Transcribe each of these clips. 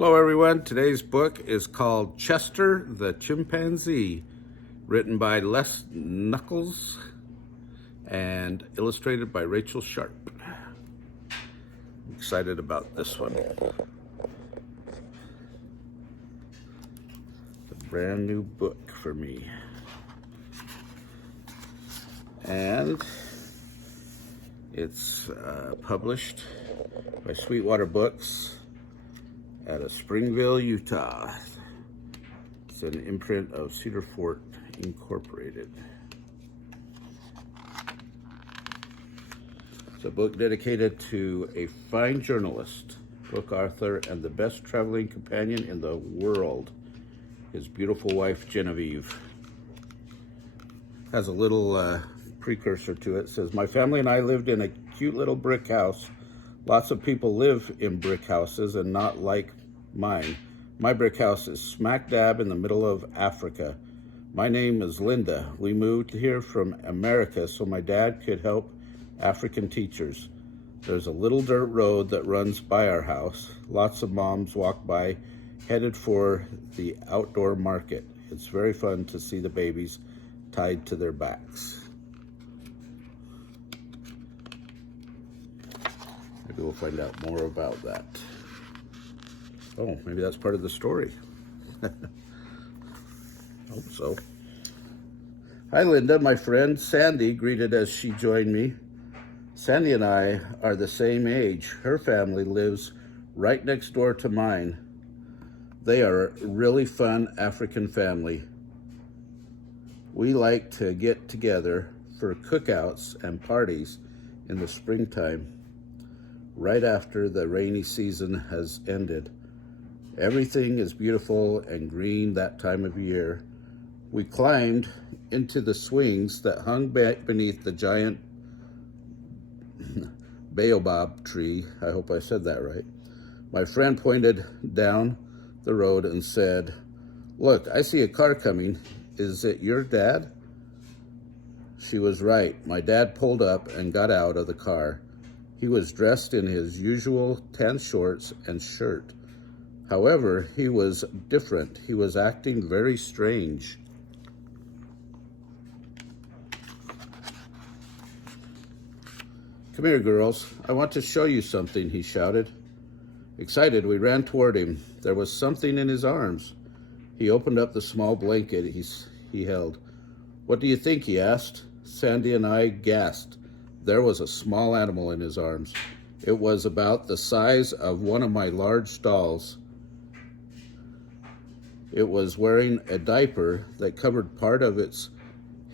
Hello everyone, today's book is called Chester the Chimpanzee, written by Les Nuckolls and illustrated by Rachel Sharp. I'm excited about this one. It's a brand new book for me. And it's published by Sweetwater Books out of Springville, Utah. It's an imprint of Cedar Fort Incorporated. It's a book dedicated to a fine journalist, book author, and the best traveling companion in the world, his beautiful wife, Genevieve. Has a little precursor to it. It says, "My family and I lived in a cute little brick house. Lots of people live in brick houses and not like mine. My brick house is smack dab in the middle of Africa. My name is Linda. We moved here from America so my dad could help African teachers. There's a little dirt road that runs by our house. Lots of moms walk by, headed for the outdoor market. It's very fun to see the babies tied to their backs." Maybe we'll find out more about that. Oh, maybe that's part of the story. Hope so. "Hi, Linda," my friend Sandy greeted as she joined me. Sandy and I are the same age. Her family lives right next door to mine. They are a really fun African family. We like to get together for cookouts and parties in the springtime, right after the rainy season has ended. Everything is beautiful and green that time of year. We climbed into the swings that hung beneath the giant baobab tree. I hope I said that right. My friend pointed down the road and said, "Look, I see a car coming. Is it your dad?" She was right. My dad pulled up and got out of the car. He was dressed in his usual tan shorts and shirt. However, he was different. He was acting very strange. "Come here, girls. I want to show you something," he shouted. Excited, we ran toward him. There was something in his arms. He opened up the small blanket he held. "What do you think?" he asked. Sandy and I gasped. There was a small animal in his arms. It was about the size of one of my large dolls. It was wearing a diaper that covered part of its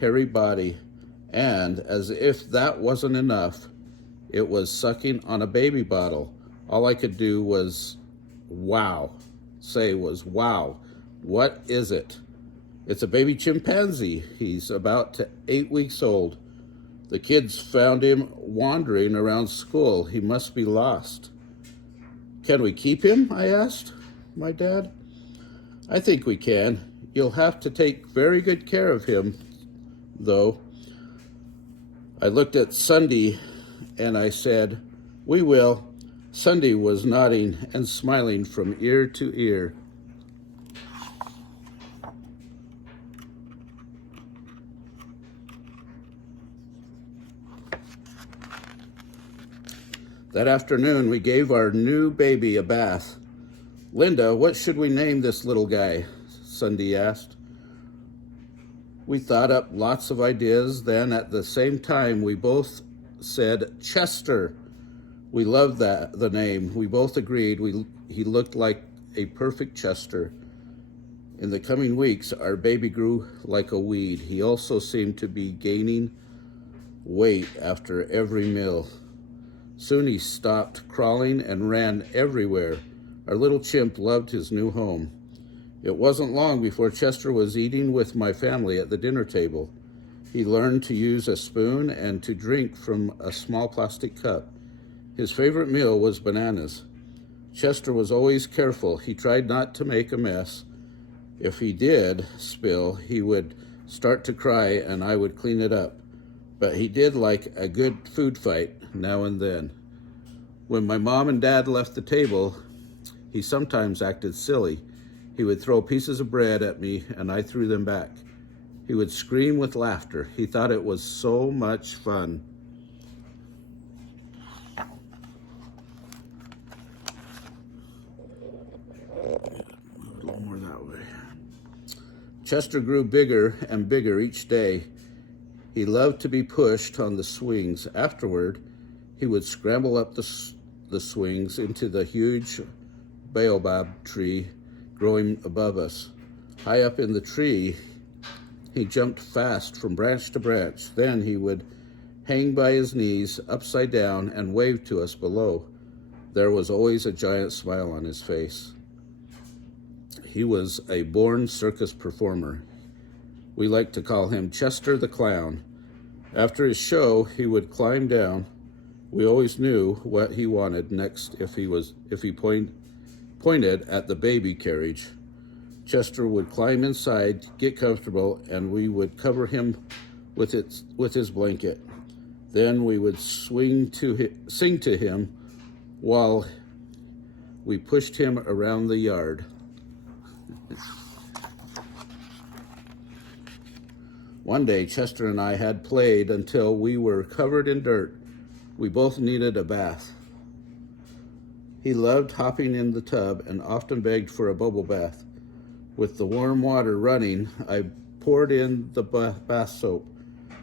hairy body, and as if that wasn't enough, it was sucking on a baby bottle. All I could do was wow. What is it? It's a baby chimpanzee. He's about 8 weeks old. The kids found him wandering around school. He must be lost. "Can we keep him?" I asked my dad. "I think we can. You'll have to take very good care of him, though." I looked at Sunday and I said, "We will." Sunday was nodding and smiling from ear to ear. That afternoon, we gave our new baby a bath. "Linda, what should we name this little guy?" Sunday asked. We thought up lots of ideas. Then at the same time, we both said Chester. We loved the name. We both agreed he looked like a perfect Chester. In the coming weeks, our baby grew like a weed. He also seemed to be gaining weight after every meal. Soon he stopped crawling and ran everywhere. Our little chimp loved his new home. It wasn't long before Chester was eating with my family at the dinner table. He learned to use a spoon and to drink from a small plastic cup. His favorite meal was bananas. Chester was always careful. He tried not to make a mess. If he did spill, he would start to cry and I would clean it up. But he did like a good food fight now and then. When my mom and dad left the table, He sometimes acted silly. He would throw pieces of bread at me, and I threw them back. He would scream with laughter. He thought it was so much fun. Move a little more that way. Chester grew bigger and bigger each day. He loved to be pushed on the swings. Afterward, he would scramble up the swings into the huge baobab tree growing above us. High up in the tree, he jumped fast from branch to branch. Then he would hang by his knees, upside down, and wave to us below. There was always a giant smile on his face. He was a born circus performer. We like to call him Chester the Clown. After his show, he would climb down. We always knew what he wanted next if he pointed at the baby carriage. Chester would climb inside, get comfortable, and we would cover him with his blanket. Then we would sing to him while we pushed him around the yard. One day, Chester and I had played until we were covered in dirt. We both needed a bath. He loved hopping in the tub and often begged for a bubble bath. With the warm water running, I poured in the bath soap.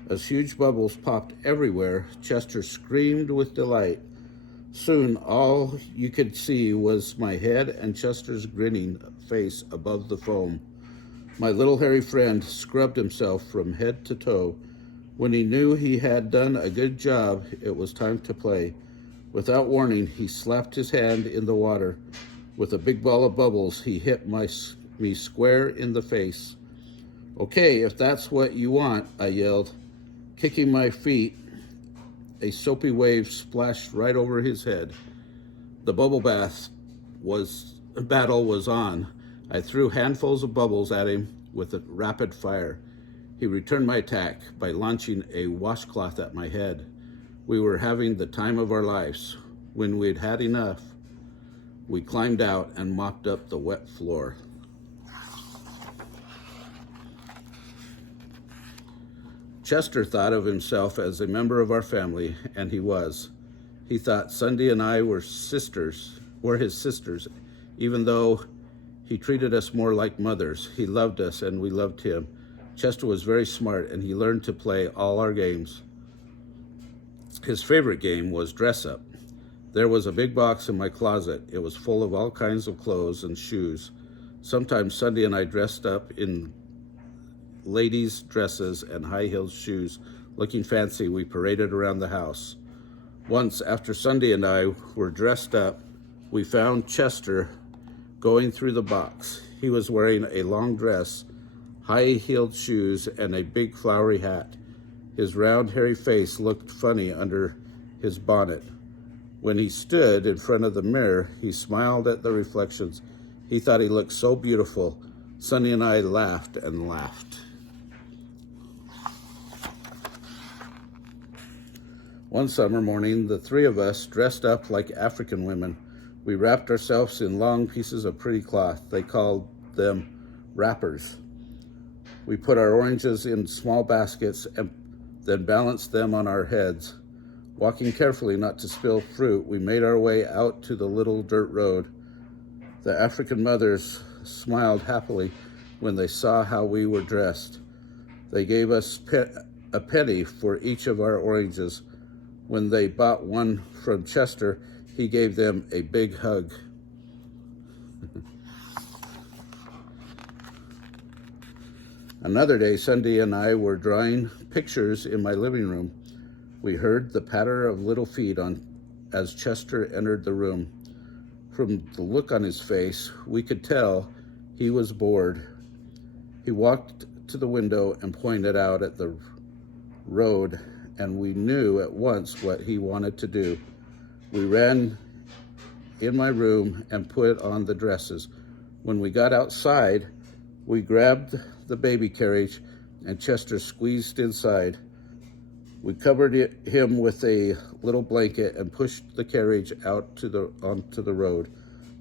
As huge bubbles popped everywhere, Chester screamed with delight. Soon, all you could see was my head and Chester's grinning face above the foam. My little hairy friend scrubbed himself from head to toe. When he knew he had done a good job, it was time to play. Without warning, he slapped his hand in the water. With a big ball of bubbles, he hit me square in the face. "Okay, if that's what you want," I yelled. Kicking my feet, a soapy wave splashed right over his head. The bubble battle was on. I threw handfuls of bubbles at him with a rapid fire. He returned my attack by launching a washcloth at my head. We were having the time of our lives. When we'd had enough, we climbed out and mopped up the wet floor. Chester thought of himself as a member of our family, and he was. He thought Sunday and I were his sisters, even though he treated us more like mothers. He loved us and we loved him. Chester was very smart and he learned to play all our games. His favorite game was dress up. There was a big box in my closet. It was full of all kinds of clothes and shoes. Sometimes Sunday and I dressed up in ladies' dresses and high-heeled shoes. Looking fancy, we paraded around the house. Once, after Sunday and I were dressed up, we found Chester going through the box. He was wearing a long dress, high-heeled shoes, and a big flowery hat. His round, hairy face looked funny under his bonnet. When he stood in front of the mirror, he smiled at the reflections. He thought he looked so beautiful. Sonny and I laughed and laughed. One summer morning, the three of us dressed up like African women. We wrapped ourselves in long pieces of pretty cloth. They called them wrappers. We put our oranges in small baskets and then balanced them on our heads. Walking carefully not to spill fruit, we made our way out to the little dirt road. The African mothers smiled happily when they saw how we were dressed. They gave us a penny for each of our oranges. When they bought one from Chester, he gave them a big hug. Another day, Sunday and I were drawing pictures in my living room. We heard the patter of little feet as Chester entered the room. From the look on his face, we could tell he was bored. He walked to the window and pointed out at the road, and we knew at once what he wanted to do. We ran in my room and put on the dresses. When we got outside, we grabbed the baby carriage and Chester squeezed inside. We covered him with a little blanket and pushed the carriage out onto the road.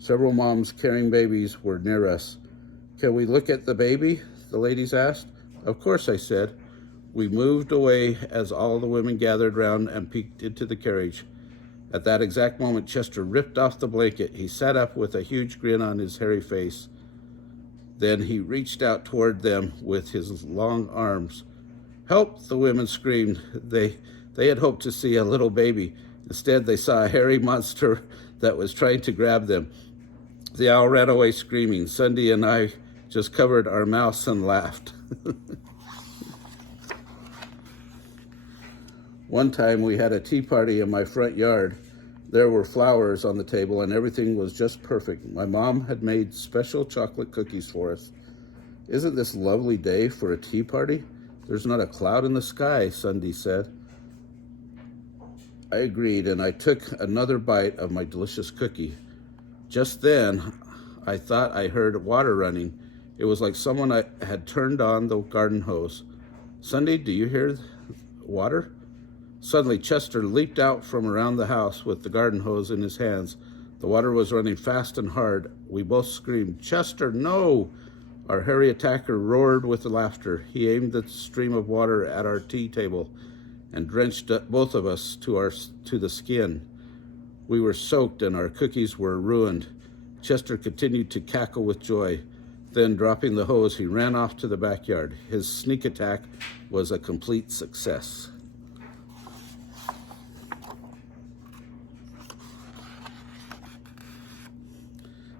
Several moms carrying babies were near us. "Can we look at the baby?" the ladies asked. "Of course," I said. We moved away as all the women gathered round and peeked into the carriage. At that exact moment, Chester ripped off the blanket. He sat up with a huge grin on his hairy face. Then he reached out toward them with his long arms. "Help!" the women screamed. They had hoped to see a little baby. Instead, they saw a hairy monster that was trying to grab them. They all ran away screaming. Sunday and I just covered our mouths and laughed. One time we had a tea party in my front yard. There were flowers on the table and everything was just perfect. My mom had made special chocolate cookies for us. "Isn't this a lovely day for a tea party? There's not a cloud in the sky," Sunday said. I agreed, and I took another bite of my delicious cookie. Just then, I thought I heard water running. It was like someone had turned on the garden hose. "Sunday, do you hear water?" Suddenly, Chester leaped out from around the house with the garden hose in his hands. The water was running fast and hard. We both screamed, "Chester, no!" Our hairy attacker roared with laughter. He aimed the stream of water at our tea table and drenched both of us to the skin. We were soaked and our cookies were ruined. Chester continued to cackle with joy. Then, dropping the hose, he ran off to the backyard. His sneak attack was a complete success.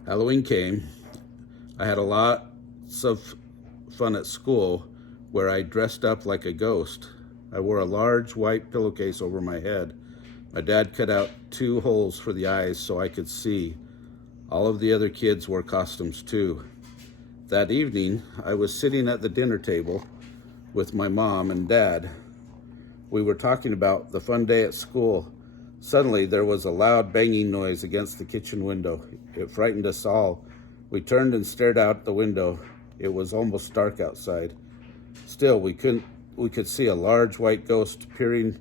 Halloween came. I had a lot of fun at school where I dressed up like a ghost. I wore a large white pillowcase over my head. My dad cut out 2 holes for the eyes so I could see. All of the other kids wore costumes too. That evening, I was sitting at the dinner table with my mom and dad. We were talking about the fun day at school. Suddenly, there was a loud banging noise against the kitchen window. It frightened us all. We turned and stared out the window. It was almost dark outside. Still, we could see a large white ghost peering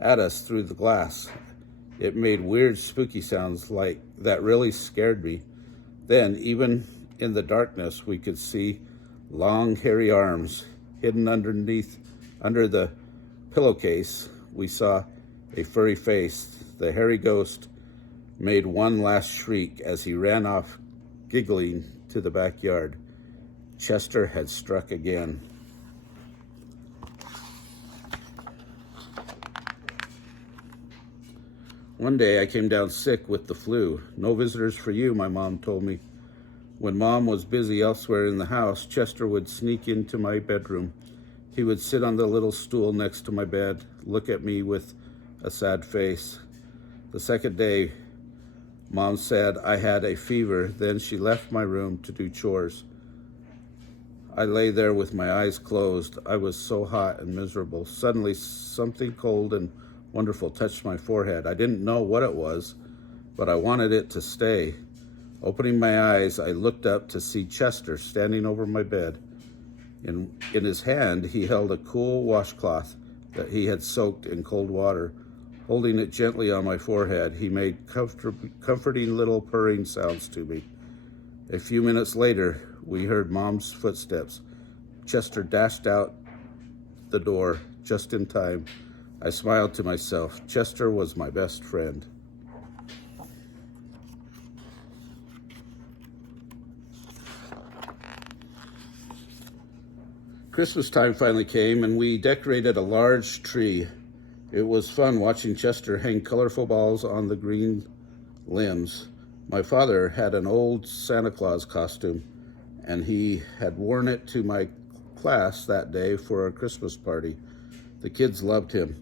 at us through the glass. It made weird, spooky sounds like that really scared me. Then, even in the darkness, we could see long, hairy arms hidden under the pillowcase. We saw a furry face. The hairy ghost made one last shriek as he ran off, giggling, to the backyard. Chester had struck again. One day I came down sick with the flu. "No visitors for you," my mom told me. When Mom was busy elsewhere in the house, Chester would sneak into my bedroom. He would sit on the little stool next to my bed, look at me with a sad face. The second day, Mom said I had a fever. Then she left my room to do chores. I lay there with my eyes closed. I was so hot and miserable. Suddenly, something cold and wonderful touched my forehead. I didn't know what it was, but I wanted it to stay. Opening my eyes, I looked up to see Chester standing over my bed. In his hand, he held a cool washcloth that he had soaked in cold water. Holding it gently on my forehead, he made comforting little purring sounds to me. A few minutes later, we heard Mom's footsteps. Chester dashed out the door just in time. I smiled to myself. Chester was my best friend. Christmas time finally came, and we decorated a large tree. It was fun watching Chester hang colorful balls on the green limbs. My father had an old Santa Claus costume, and he had worn it to my class that day for a Christmas party. The kids loved him.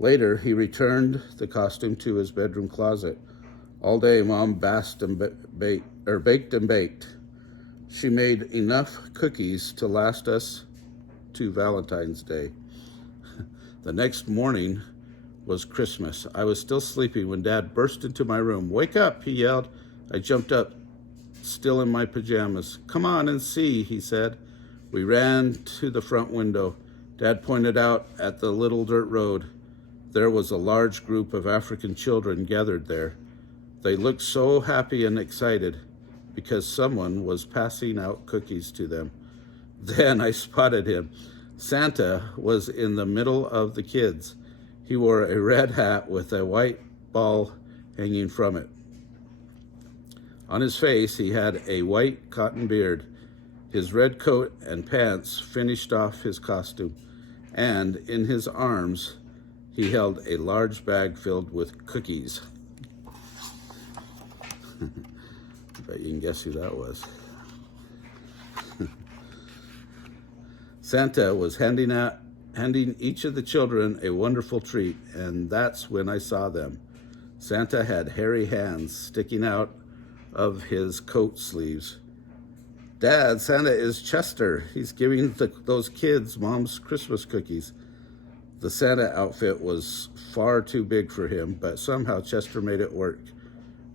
Later, he returned the costume to his bedroom closet. All day, Mom baked and baked. She made enough cookies to last us to Valentine's Day. The next morning was Christmas. I was still sleeping when Dad burst into my room. "Wake up," he yelled. I jumped up, still in my pajamas. "Come on and see," he said. We ran to the front window. Dad pointed out at the little dirt road. There was a large group of African children gathered there. They looked so happy and excited. because someone was passing out cookies to them. Then I spotted him. Santa was in the middle of the kids. He wore a red hat with a white ball hanging from it. On his face, he had a white cotton beard. His red coat and pants finished off his costume, and in his arms, he held a large bag filled with cookies. I bet you can guess who that was. Santa was handing each of the children a wonderful treat, and that's when I saw them. Santa had hairy hands sticking out of his coat sleeves. Dad, Santa is Chester. He's giving those kids Mom's Christmas cookies. The Santa outfit was far too big for him, but somehow Chester made it work.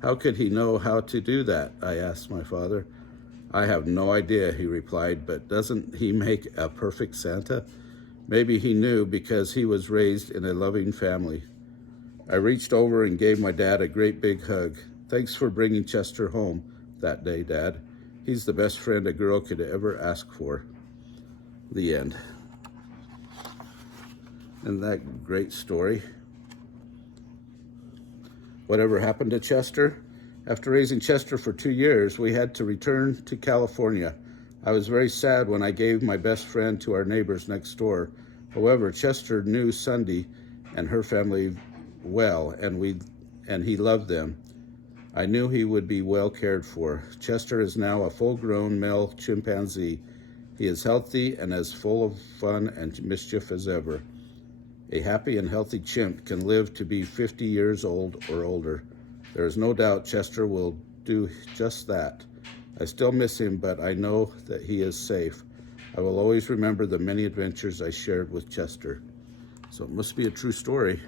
How could he know how to do that? I asked my father. I have no idea, he replied, but doesn't he make a perfect Santa? Maybe he knew because he was raised in a loving family. I reached over and gave my dad a great big hug. Thanks for bringing Chester home that day, Dad. He's the best friend a girl could ever ask for. The end. Isn't that a great story? Whatever happened to Chester? After raising Chester for 2 years, we had to return to California. I was very sad when I gave my best friend to our neighbors next door. However, Chester knew Sunday and her family well, and he loved them. I knew he would be well cared for. Chester is now a full-grown male chimpanzee. He is healthy and as full of fun and mischief as ever. A happy and healthy chimp can live to be 50 years old or older. There is no doubt Chester will do just that. I still miss him, but I know that he is safe. I will always remember the many adventures I shared with Chester. So it must be a true story.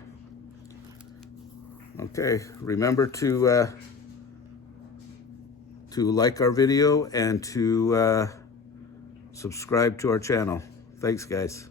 Okay, remember to like our video and to subscribe to our channel. Thanks, guys.